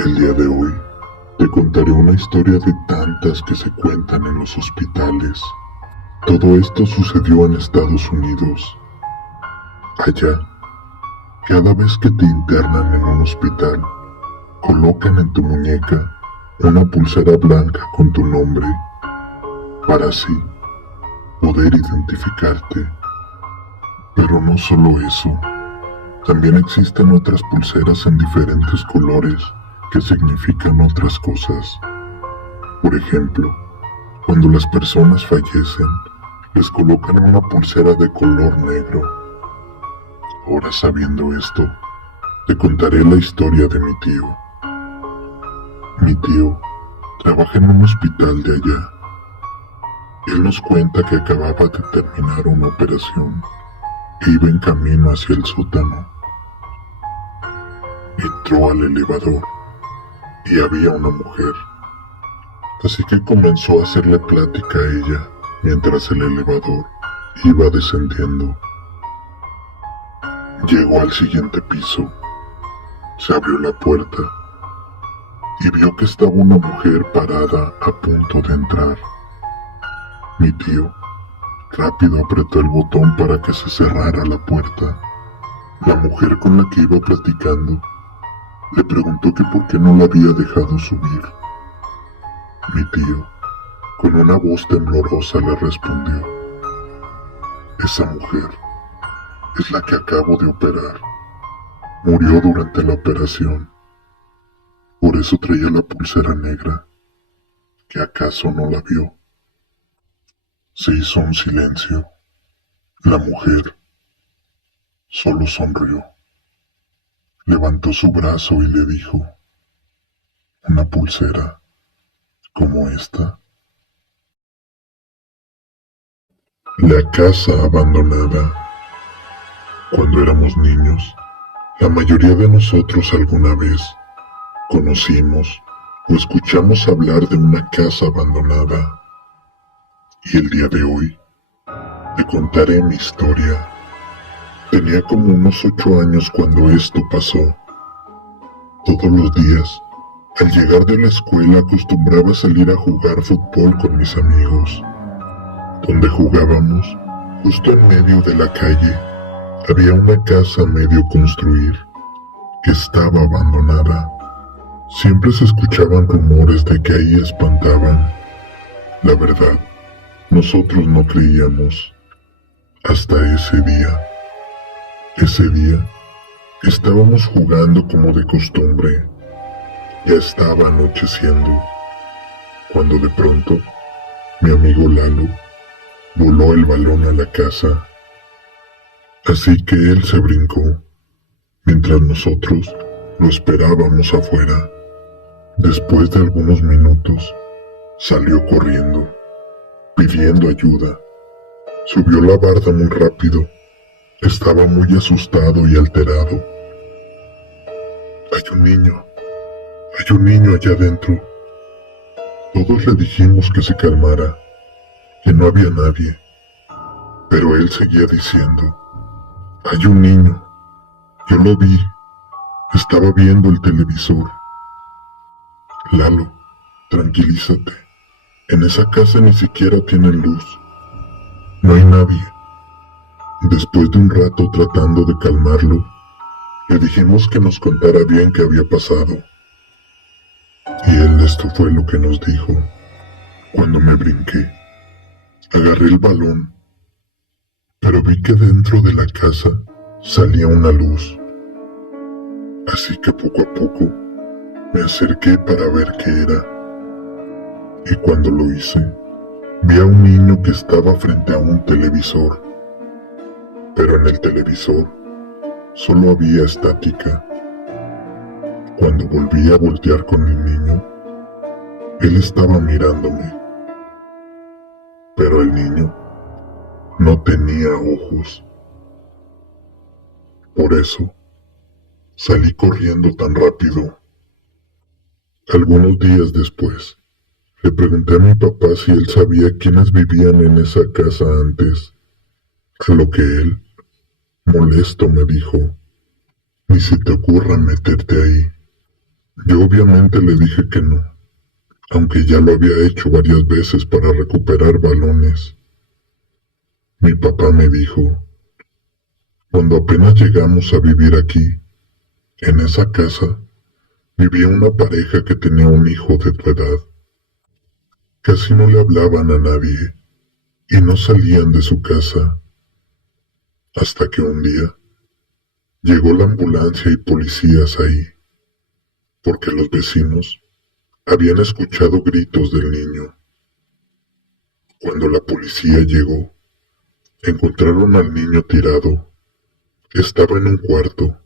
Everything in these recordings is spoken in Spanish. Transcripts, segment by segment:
El día de hoy te contaré una historia de tantas que se cuentan en los hospitales. Todo esto sucedió en Estados Unidos. Allá, cada vez que te internan en un hospital, colocan en tu muñeca una pulsera blanca con tu nombre, para así poder identificarte. Pero no solo eso, también existen otras pulseras en diferentes colores que significan otras cosas. Por ejemplo, cuando las personas fallecen, les colocan una pulsera de color negro. Ahora, sabiendo esto, te contaré la historia de mi tío. Mi tío trabaja en un hospital de allá. Él nos cuenta que acababa de terminar una operación e iba en camino hacia el sótano. Entró al elevador y había una mujer, así que comenzó a hacerle plática a ella mientras el elevador iba descendiendo. Llegó al siguiente piso, se abrió la puerta y vio que estaba una mujer parada a punto de entrar. Mi tío rápido apretó el botón para que se cerrara la puerta. La mujer con la que iba platicando le preguntó que por qué no la había dejado subir. Mi tío, con una voz temblorosa, le respondió: esa mujer es la que acabo de operar. Murió durante la operación. Por eso traía la pulsera negra. ¿Que acaso no la vio? Se hizo un silencio. La mujer solo sonrió. Levantó su brazo y le dijo: ¿una pulsera como esta? La casa abandonada. Cuando éramos niños, la mayoría de nosotros alguna vez conocimos o escuchamos hablar de una casa abandonada. Y el día de hoy te contaré mi historia. Tenía como unos 8 años cuando esto pasó. Todos los días, al llegar de la escuela, acostumbraba a salir a jugar fútbol con mis amigos. Donde jugábamos, justo en medio de la calle, había una casa a medio construir, que estaba abandonada. Siempre se escuchaban rumores de que ahí espantaban. La verdad, nosotros no creíamos. Hasta ese día. Ese día, estábamos jugando como de costumbre. Ya estaba anocheciendo, cuando de pronto, mi amigo Lalo voló el balón a la casa. Así que él se brincó, mientras nosotros lo esperábamos afuera. Después de algunos minutos, salió corriendo, pidiendo ayuda. Subió la barda muy rápido. Estaba muy asustado y alterado. Hay un niño allá adentro. Todos le dijimos que se calmara, que no había nadie. Pero él seguía diciendo: hay un niño. Yo lo vi. Estaba viendo el televisor. Lalo, tranquilízate. En esa casa ni siquiera tienen luz. No hay nadie. Después de un rato tratando de calmarlo, le dijimos que nos contara bien qué había pasado. Y esto fue lo que nos dijo. Cuando me brinqué, agarré el balón, pero vi que dentro de la casa salía una luz. Así que poco a poco me acerqué para ver qué era. Y cuando lo hice, vi a un niño que estaba frente a un televisor. Pero en el televisor solo había estática. Cuando volví a voltear con el niño, él estaba mirándome. Pero el niño no tenía ojos. Por eso, salí corriendo tan rápido. Algunos días después, le pregunté a mi papá si él sabía quiénes vivían en esa casa antes, a lo que él, molesto, me dijo: ni se te ocurra meterte ahí. Yo obviamente le dije que no, aunque ya lo había hecho varias veces para recuperar balones. Mi papá me dijo, cuando apenas llegamos a vivir aquí, en esa casa, vivía una pareja que tenía un hijo de tu edad. Casi no le hablaban a nadie y no salían de su casa, hasta que un día llegó la ambulancia y policías ahí, porque los vecinos habían escuchado gritos del niño. Cuando la policía llegó, encontraron al niño tirado. Estaba en un cuarto.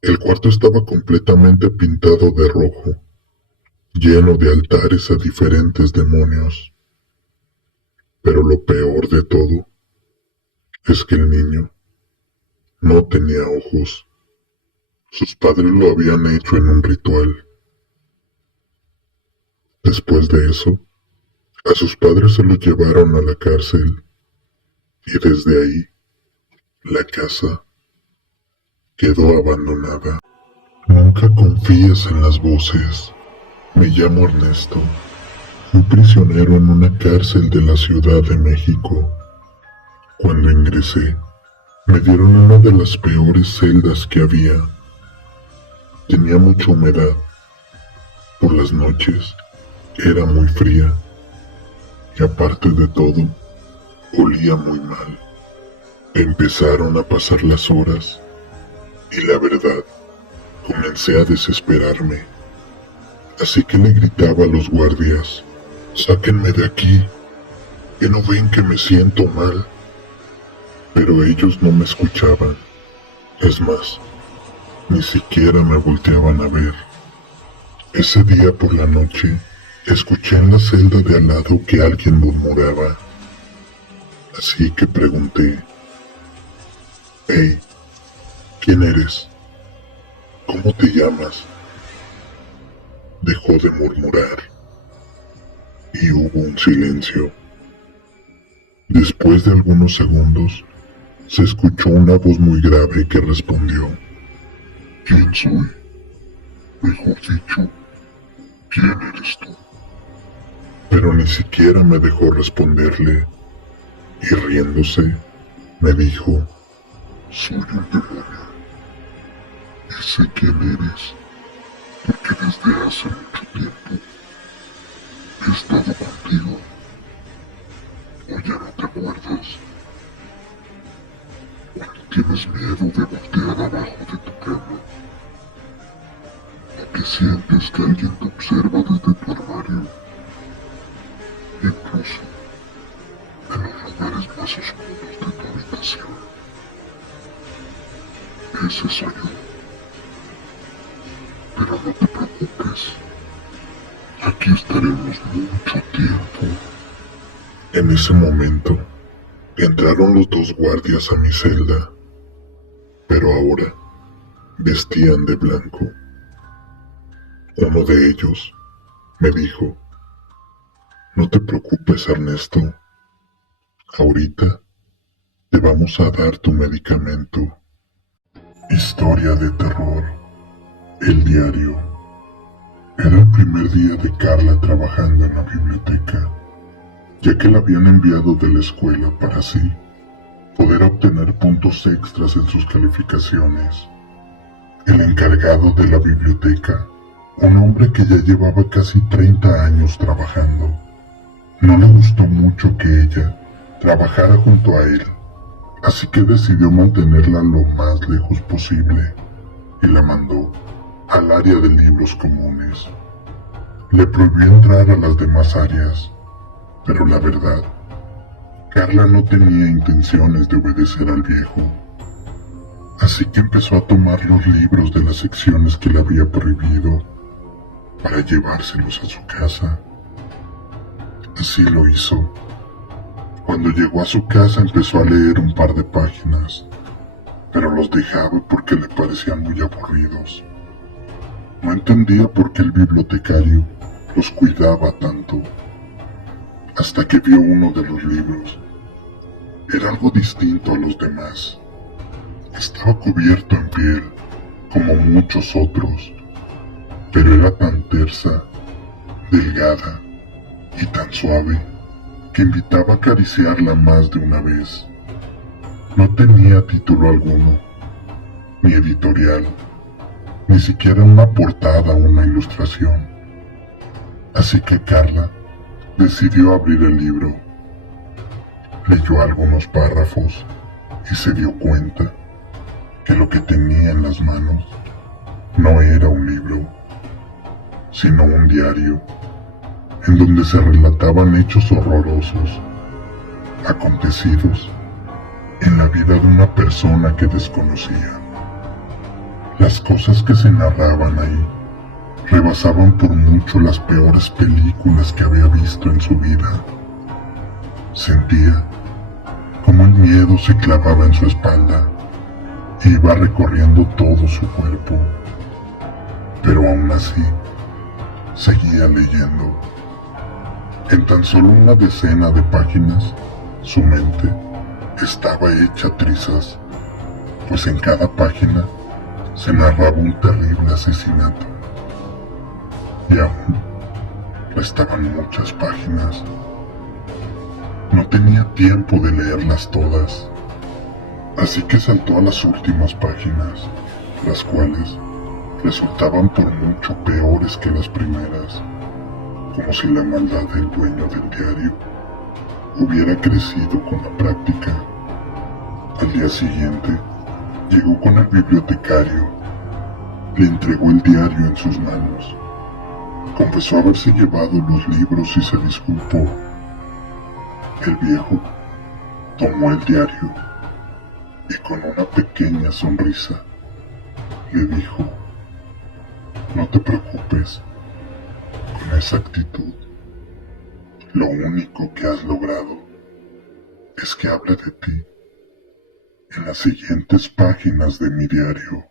El cuarto estaba completamente pintado de rojo, lleno de altares a diferentes demonios. Pero lo peor de todo es que el niño no tenía ojos. Sus padres lo habían hecho en un ritual. Después de eso, a sus padres se los llevaron a la cárcel y desde ahí la casa quedó abandonada. Nunca confíes en las voces. Me llamo Ernesto. Fui prisionero en una cárcel de la Ciudad de México. Cuando ingresé, me dieron una de las peores celdas que había. Tenía mucha humedad. Por las noches era muy fría. Y aparte de todo, olía muy mal. Empezaron a pasar las horas y la verdad, comencé a desesperarme. Así que le gritaba a los guardias, sáquenme de aquí, que no ven que me siento mal. Pero ellos no me escuchaban. Es más, ni siquiera me volteaban a ver. Ese día por la noche, escuché en la celda de al lado que alguien murmuraba. Así que pregunté, hey, ¿quién eres? ¿Cómo te llamas? Dejó de murmurar y hubo un silencio. Después de algunos segundos, se escuchó una voz muy grave que respondió, ¿quién soy? Mejor dicho, ¿quién eres tú? Pero ni siquiera me dejó responderle, y riéndose, me dijo, soy un demonio, y sé quién eres, porque desde hace mucho tiempo he estado contigo. ¿O ya no te acuerdas? Cuando tienes miedo de voltear abajo de tu cama, o que sientes que alguien te observa desde tu armario, incluso en los lugares más oscuros de tu habitación. Ese soy yo. Pero no te preocupes, aquí estaremos mucho tiempo. En ese momento, entraron los dos guardias a mi celda, pero ahora vestían de blanco. Uno de ellos me dijo, no te preocupes, Ernesto, ahorita te vamos a dar tu medicamento. Historia de terror. El diario. Era el primer día de Carla trabajando en la biblioteca, ya que la habían enviado de la escuela para así poder obtener puntos extras en sus calificaciones. El encargado de la biblioteca, un hombre que ya llevaba casi 30 años trabajando, no le gustó mucho que ella trabajara junto a él, así que decidió mantenerla lo más lejos posible y la mandó al área de libros comunes. Le prohibió entrar a las demás áreas, pero la verdad, Carla no tenía intenciones de obedecer al viejo, así que empezó a tomar los libros de las secciones que le había prohibido para llevárselos a su casa. Así lo hizo. Cuando llegó a su casa empezó a leer un par de páginas, pero los dejaba porque le parecían muy aburridos. No entendía por qué el bibliotecario los cuidaba tanto, hasta que vio uno de los libros. Era algo distinto a los demás. Estaba cubierto en piel, como muchos otros, pero era tan tersa, delgada y tan suave que invitaba a acariciarla más de una vez. No tenía título alguno, ni editorial, ni siquiera una portada o una ilustración. Así que Carla decidió abrir el libro. Leyó algunos párrafos y se dio cuenta que lo que tenía en las manos no era un libro, sino un diario, en donde se relataban hechos horrorosos, acontecidos en la vida de una persona que desconocía. Las cosas que se narraban ahí rebasaban por mucho las peores películas que había visto en su vida. Sentía como el miedo se clavaba en su espalda e iba recorriendo todo su cuerpo, pero aún así seguía leyendo. En tan solo una decena de páginas, su mente estaba hecha trizas, pues en cada página se narraba un terrible asesinato. Y aún restaban muchas páginas. No tenía tiempo de leerlas todas, así que saltó a las últimas páginas, las cuales resultaban por mucho peores que las primeras, como si la maldad del dueño del diario hubiera crecido con la práctica. Al día siguiente, llegó con el bibliotecario, le entregó el diario en sus manos, confesó haberse llevado los libros y se disculpó. El viejo tomó el diario y con una pequeña sonrisa le dijo: no te preocupes. Con esa actitud, lo único que has logrado es que hable de ti en las siguientes páginas de mi diario.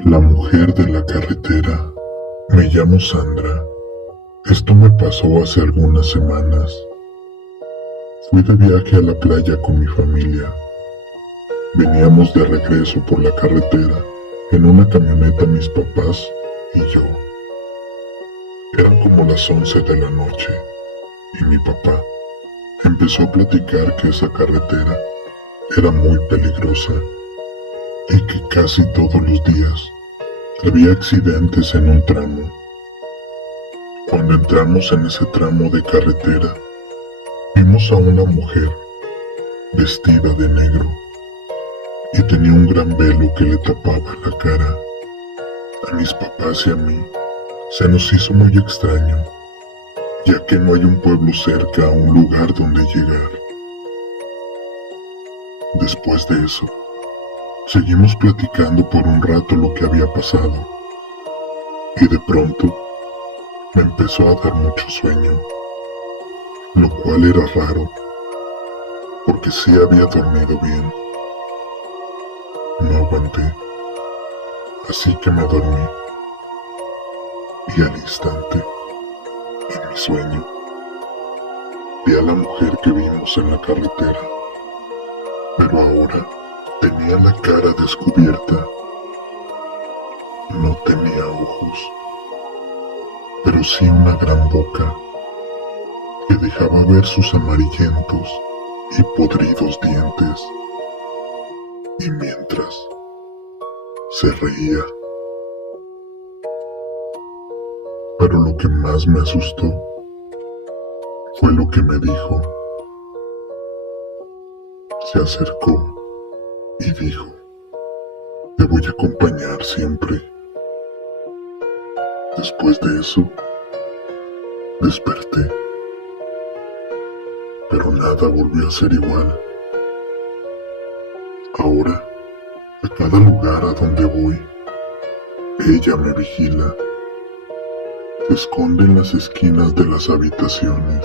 La mujer de la carretera. Me llamo Sandra. Esto me pasó hace algunas semanas. Fui de viaje a la playa con mi familia. Veníamos de regreso por la carretera en una camioneta mis papás y yo. Eran como las 11 de la noche y mi papá empezó a platicar que esa carretera era muy peligrosa y que casi todos los días había accidentes en un tramo. Cuando entramos en ese tramo de carretera, vimos a una mujer vestida de negro y tenía un gran velo que le tapaba la cara. A mis papás y a mí se nos hizo muy extraño, ya que no hay un pueblo cerca a un lugar donde llegar. Después de eso, seguimos platicando por un rato lo que había pasado, y de pronto me empezó a dar mucho sueño, lo cual era raro, porque sí había dormido bien. No aguanté, así que me dormí, y al instante, en mi sueño, vi a la mujer que vimos en la carretera, pero ahora tenía la cara descubierta. No tenía ojos, pero sí una gran boca que dejaba ver sus amarillentos y podridos dientes. Y mientras se reía. Pero lo que más me asustó fue lo que me dijo. Se acercó y dijo: te voy a acompañar siempre. Después de eso, desperté, pero nada volvió a ser igual. Ahora, a cada lugar a donde voy, ella me vigila. Se esconde en las esquinas de las habitaciones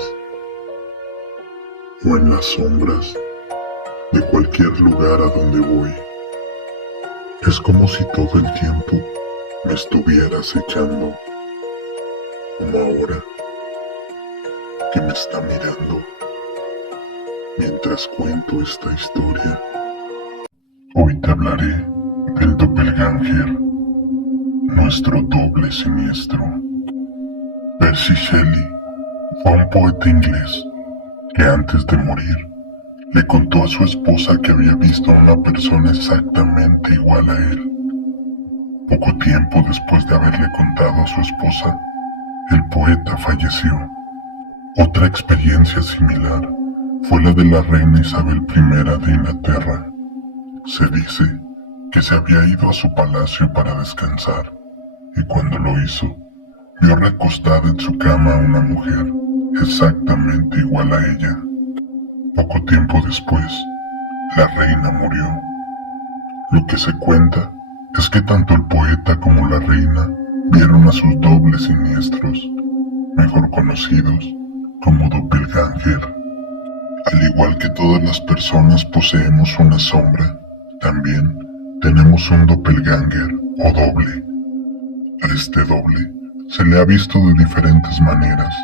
o en las sombras de cualquier lugar a donde voy. Es como si todo el tiempo me estuviera acechando, como ahora que me está mirando mientras cuento esta historia. Hoy te hablaré del doppelganger. Nuestro doble siniestro. Percy Shelley fue un poeta inglés que antes de morir le contó a su esposa que había visto a una persona exactamente igual a él. Poco tiempo después de haberle contado a su esposa, el poeta falleció. Otra experiencia similar fue la de la reina Isabel I de Inglaterra. Se dice que se había ido a su palacio para descansar, y cuando lo hizo, vio recostada en su cama a una mujer exactamente igual a ella. Poco tiempo después, la reina murió. Lo que se cuenta es que tanto el poeta como la reina vieron a sus dobles siniestros, mejor conocidos como doppelganger. Al igual que todas las personas poseemos una sombra, también tenemos un doppelganger o doble. A este doble se le ha visto de diferentes maneras,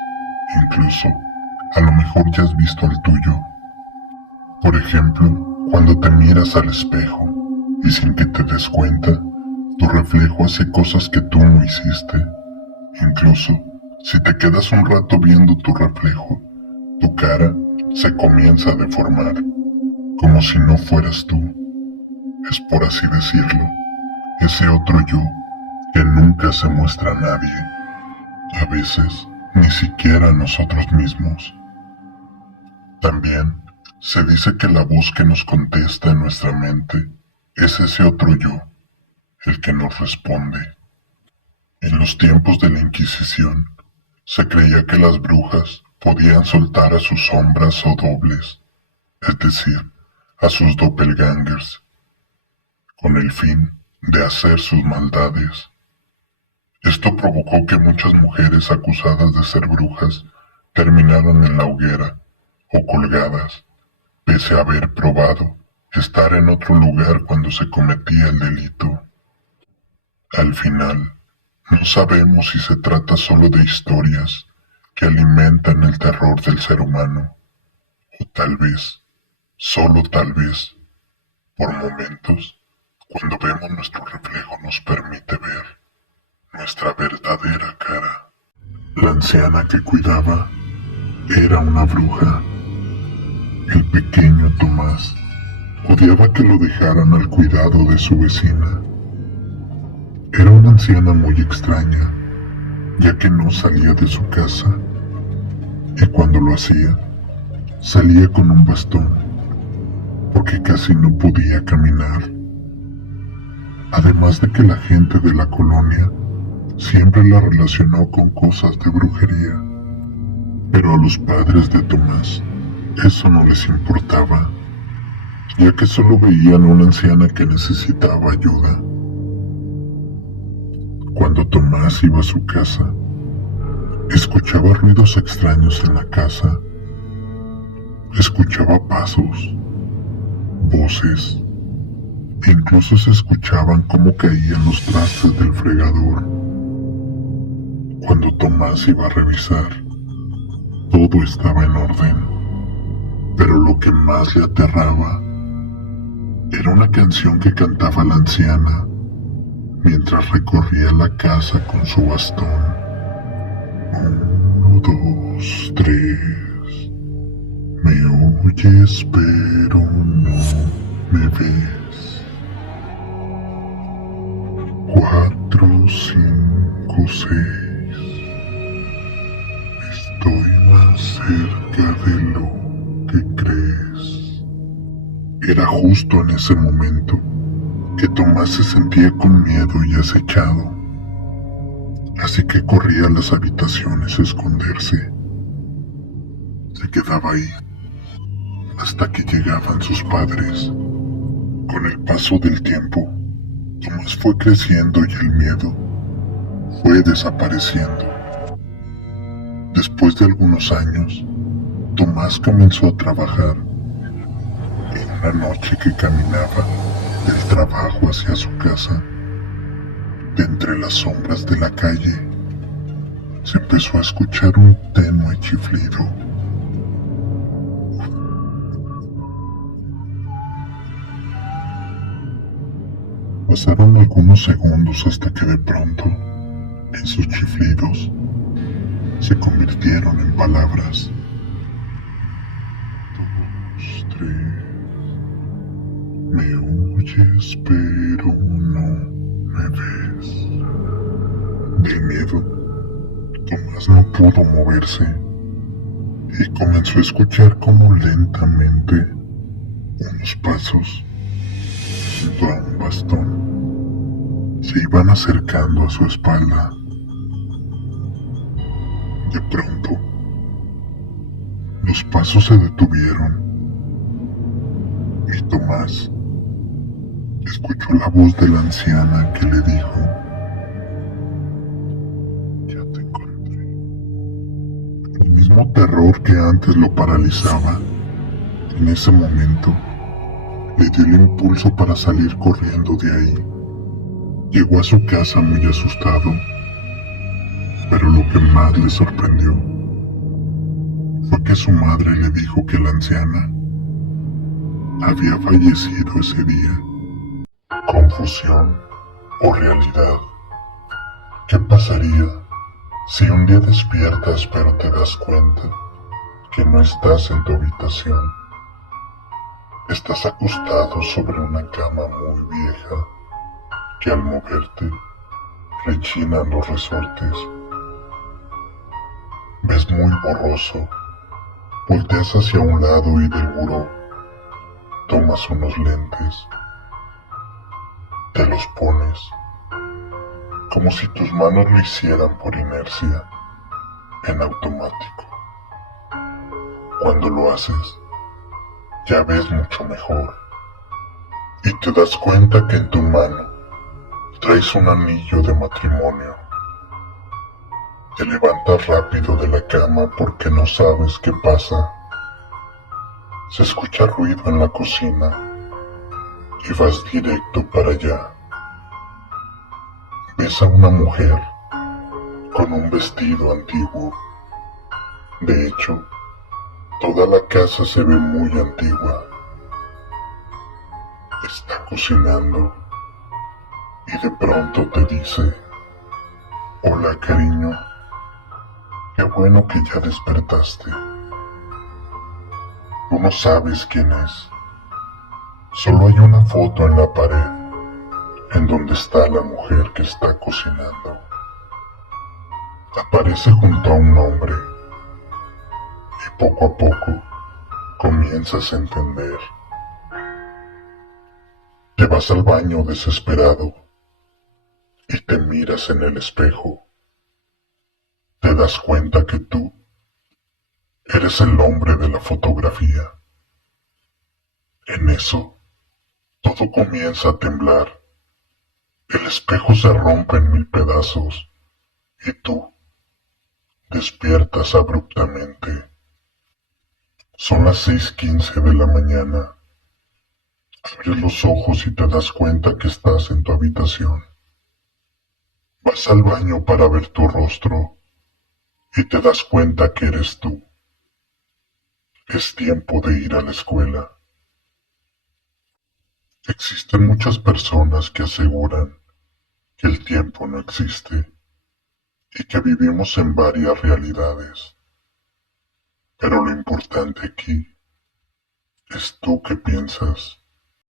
incluso a lo mejor ya has visto al tuyo. Por ejemplo, cuando te miras al espejo y sin que te des cuenta, tu reflejo hace cosas que tú no hiciste. Incluso si te quedas un rato viendo tu reflejo, tu cara se comienza a deformar, como si no fueras tú. Es, por así decirlo, ese otro yo que nunca se muestra a nadie, a veces ni siquiera a nosotros mismos. También se dice que la voz que nos contesta en nuestra mente es ese otro yo, el que nos responde. En los tiempos de la Inquisición, se creía que las brujas podían soltar a sus sombras o dobles, es decir, a sus doppelgangers, con el fin de hacer sus maldades. Esto provocó que muchas mujeres acusadas de ser brujas terminaran en la hoguera o colgadas, pese a haber probado estar en otro lugar cuando se cometía el delito. Al final, no sabemos si se trata solo de historias que alimentan el terror del ser humano, o tal vez, solo tal vez, por momentos, cuando vemos nuestro reflejo nos permite ver nuestra verdadera cara. La anciana que cuidaba era una bruja. El pequeño Tomás odiaba que lo dejaran al cuidado de su vecina. Era una anciana muy extraña, ya que no salía de su casa, y cuando lo hacía, salía con un bastón, porque casi no podía caminar. Además de que la gente de la colonia siempre la relacionó con cosas de brujería, pero a los padres de Tomás eso no les importaba, ya que solo veían a una anciana que necesitaba ayuda. Cuando Tomás iba a su casa, escuchaba ruidos extraños en la casa. Escuchaba pasos, voces, e incluso se escuchaban cómo caían los trastes del fregador. Cuando Tomás iba a revisar, todo estaba en orden, pero lo que más le aterraba era una canción que cantaba la anciana mientras recorría la casa con su bastón. 1, 2, 3, me oyes pero no me ves. 4, 5, 6, estoy más cerca de lo que crees. Era justo en ese momento que Tomás se sentía con miedo y acechado, así que corría a las habitaciones a esconderse. Se quedaba ahí hasta que llegaban sus padres. Con el paso del tiempo, Tomás fue creciendo y el miedo fue desapareciendo. Después de algunos años, Tomás comenzó a trabajar. En una noche que caminaba del trabajo hacia su casa, de entre las sombras de la calle, se empezó a escuchar un tenue chiflido. Pasaron algunos segundos hasta que de pronto, en sus chiflidos, se convirtieron en palabras. 2, 3. Me oyes, pero no me ves. Del miedo, Tomás no pudo moverse y comenzó a escuchar cómo lentamente unos pasos junto a un bastón se iban acercando a su espalda. De pronto, los pasos se detuvieron y Tomás escuchó la voz de la anciana que le dijo: ya te encontré. El mismo terror que antes lo paralizaba, en ese momento, le dio el impulso para salir corriendo de ahí. Llegó a su casa muy asustado, pero lo que más le sorprendió fue que su madre le dijo que la anciana había fallecido ese día. Confusión o realidad. ¿Qué pasaría si un día despiertas pero te das cuenta que no estás en tu habitación? Estás acostado sobre una cama muy vieja que al moverte rechinan los resortes. Ves muy borroso. Volteas hacia un lado y del buró tomas unos lentes. Te los pones como si tus manos lo hicieran por inercia, en automático. Cuando lo haces, ya ves mucho mejor y te das cuenta que en tu mano traes un anillo de matrimonio. Te levantas rápido de la cama porque no sabes qué pasa. Se escucha ruido en la cocina y vas directo para allá. Ves a una mujer con un vestido antiguo. De hecho, toda la casa se ve muy antigua. Está cocinando y de pronto te dice: hola, cariño, qué bueno que ya despertaste. Tú no sabes quién es. Solo hay una foto en la pared en donde está la mujer que está cocinando. Aparece junto a un hombre y poco a poco comienzas a entender. Te vas al baño desesperado y te miras en el espejo. Te das cuenta que tú eres el hombre de la fotografía. En eso, todo comienza a temblar. El espejo se rompe en mil pedazos y tú despiertas abruptamente. Son las 6:15 de la mañana. Abres los ojos y te das cuenta que estás en tu habitación. Vas al baño para ver tu rostro y te das cuenta que eres tú. Es tiempo de ir a la escuela. Existen muchas personas que aseguran que el tiempo no existe y que vivimos en varias realidades. Pero lo importante aquí es tú qué piensas.